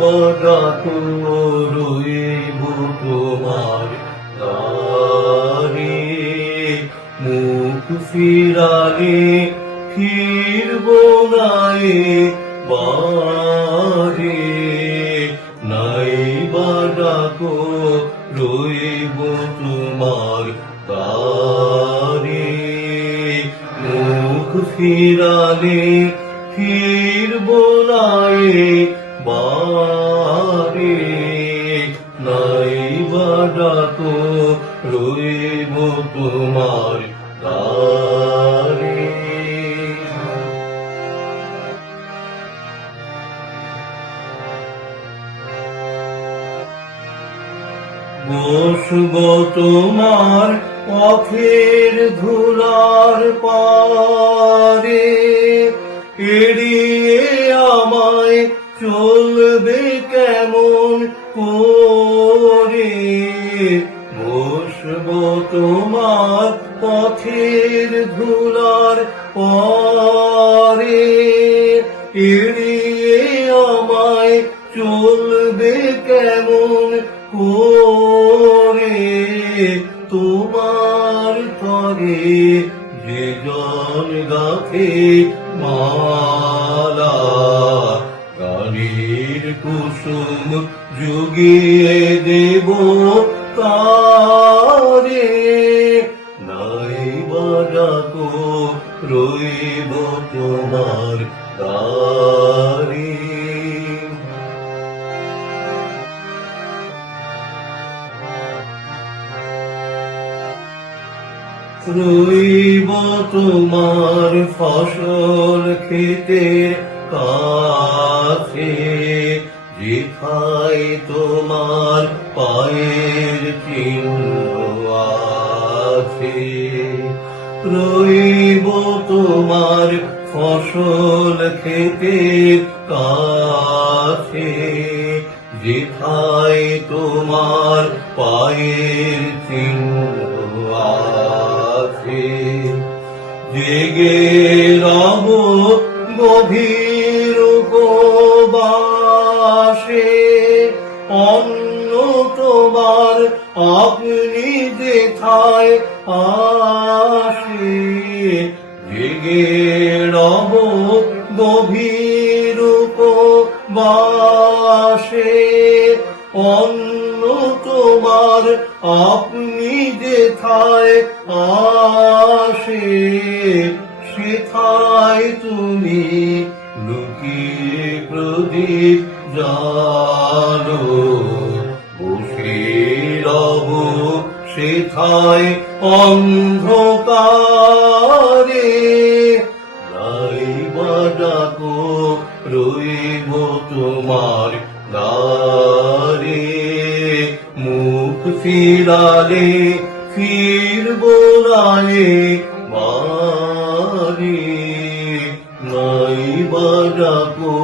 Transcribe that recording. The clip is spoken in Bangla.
বড়াকো রইব তোমার দ্বারে, মুখ ফিরালে ফিরব না বারে। নাই বড়াকো রইব তোমার দ্বারে, মুখ ফিরালে ফিরব না বারে। নাই বড়াকো রইব তোমার দ্বারে। বসব তোমার পথের ধুলার পারে, এড়িয়ে আমায় চলবে কেমন করে। বসব তোমার পথের ধুলার পারে, এড়িয়ে আমায় চলবে কেমন করে। তোমার তরে যে জন গাথে মালা, কালীর কুসুম জুগিয়ে দেব তারে। নাই বড়াকো রইব তোমার দ্বারে। রইব তোমার ফসল ক্ষেতের কাছে, যেথায় তোমার পায়ের চিহ্ন আছে। রইব তোমার ফসল ক্ষেতের কাছে, যেথায় তোমার পায়ের চিহ্ন আছে। জেগে রব গভীর উপবাসে, অন্ন তোমার আপনি যেথায় আসে। জেগে রব গভীর উপবাসে, অন্ন তোমার আপনি যেথায় আসে। সেথায় তুমি লুকিয়ে প্রদীপ জালো, বসে রব সেথায় অন্ধকারে। নাই বড়াকো রইব তোমার দ্বারে, মুখ ফিরালে ফিরব না বারে। নাই বড়াকো